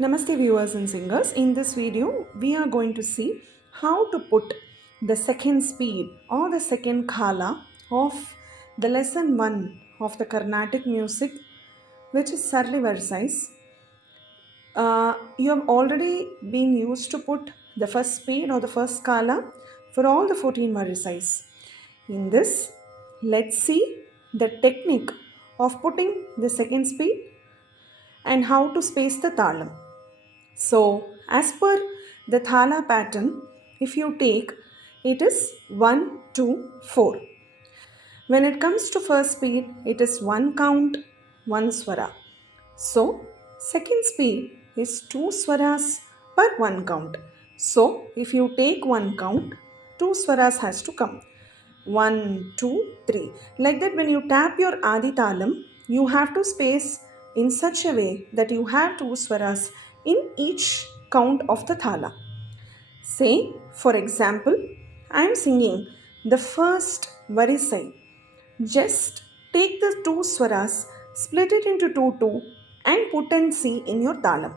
Namaste viewers and singers. In this video, we are going to see how to put the second speed or the second khala of the lesson 1 of the Carnatic music, which is Sarli Versais. You have already been used to put the first speed or the first khala for all the 14 Versais. In this, let's see the technique of putting the second speed and how to space the talam. So, as per the thala pattern, if you take it is 1, 2, 4. When it comes to first speed, it is one count, one swara. So, second speed is two swaras per one count. So, if you take one count, two swaras has to come. 1, 2, 3. Like that, when you tap your Adi Talam, you have to space in such a way that you have two swaras in each count of the thala. Say, for example, I am singing the first varisai. Just take the two swaras, split it into 2 2, and put and see in your talam.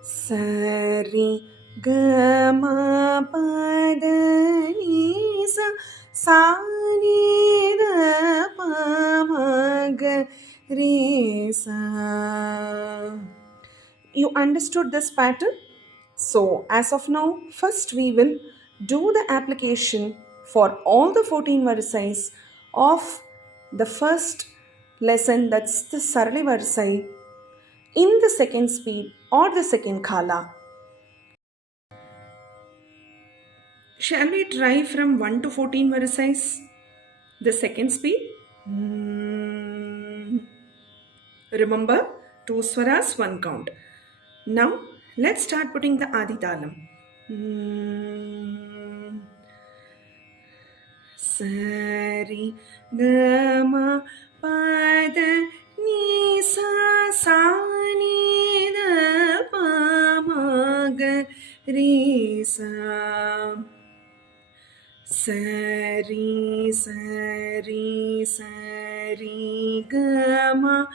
Sari gama padani sa ni da pa ma ga re sa. You understood this pattern? So, as of now, first we will do the application for all the 14 verses of the first lesson, that's the Sarali Varsai, in the second speed or the second khala. Shall we try from 1 to 14 verses? The second speed? Remember, two swaras, one count. Now, let's start putting the Adi Talam. Sari gama pada ni sa ni da pa ma ga re sa. Sari sari sari gama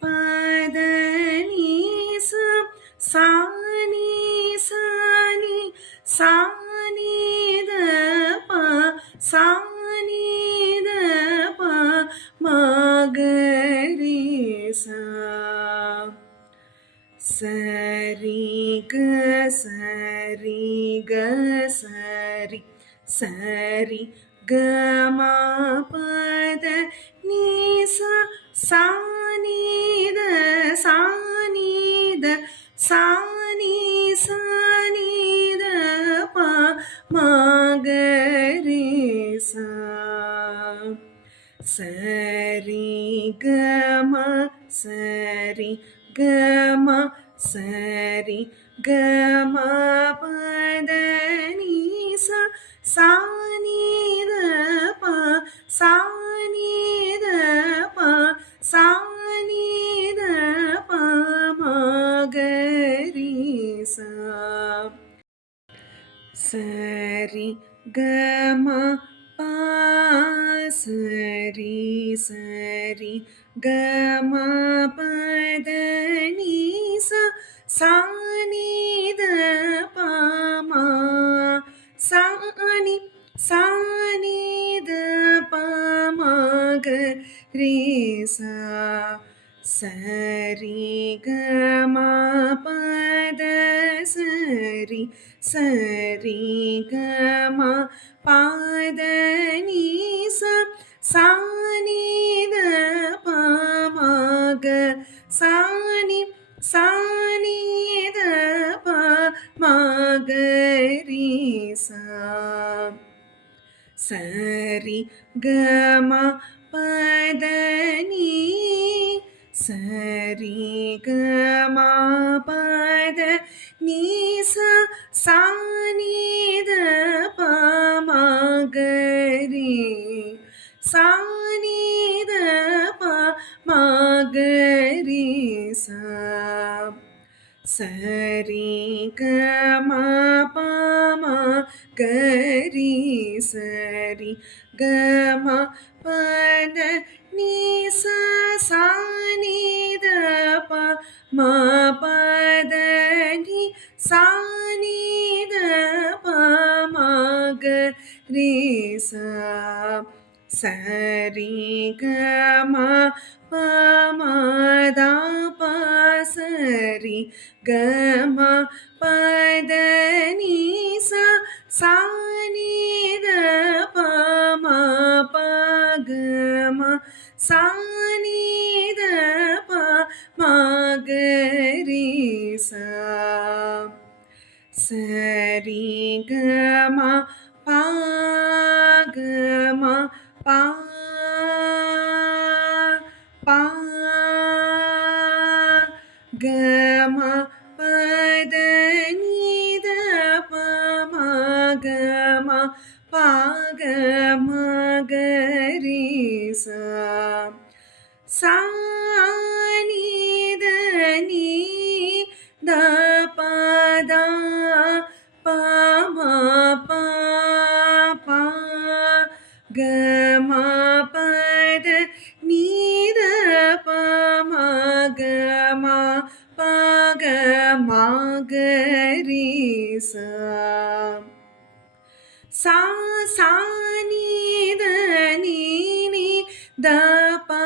pada ni sa ni sa ni da pa ma ga re sa. Sari ga sari ga ma pada ni sa ni da pa ma ga re sa. Sari ga ma pada ni sa ni da pa ma ga re sa. Sari ga ma pa sari ga ma pada ni sa ni da pa ma sa ni da pa ma ga re sa. Sari ga ma pada sari ga ma pada ni sa ni da pa ma ga sa ni da pa ma ga re sa. Sari ga ma pada ni sari ga ma pada ni sa ni da pa ma ga re sa ni da pa ma ga re sa. Sari ga ma pa ma ga re sari ga ma pa da ni Sari gama pamada pasari gama padani sani da pama pagama sani da magari sa Sari gama pa gama pa pa gama padani da pa ma gama pa gama gari sa sa ni da ni da pa da pa ma pa pa ga ma pa da ni da pa ma ga ma pa ga ma ga ri sa sa sa ni da pa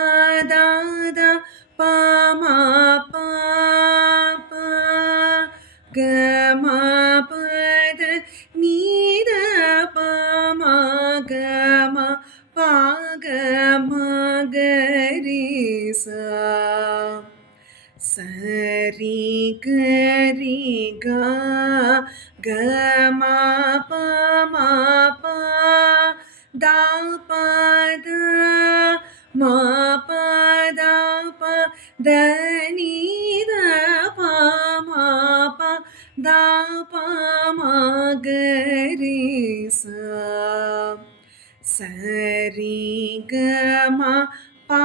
da pa ma pa pa ga ma pa da ni da pa ma ga ma pa ga ma ga ri sa Sari gari ga ga ma pa ma pa da pa da ma pa da pa da ni da pa ma pa da pa ma ga ri sa Sari ga ma pa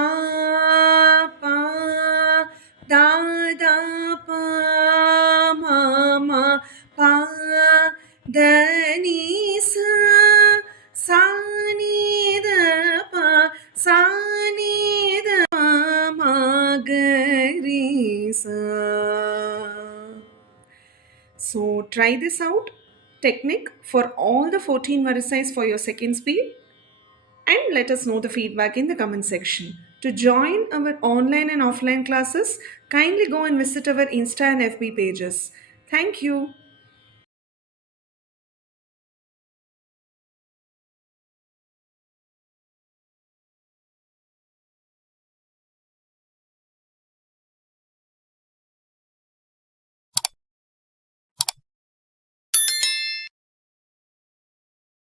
pa da da pa ma ma pa da ni sa ni da pa sa ni da ma ga ri sa. So try this out technique for all the 14 varisais for your second speed and let us know the feedback in the comment section. To join our online and offline classes, kindly go and visit our Insta and FB pages. Thank you.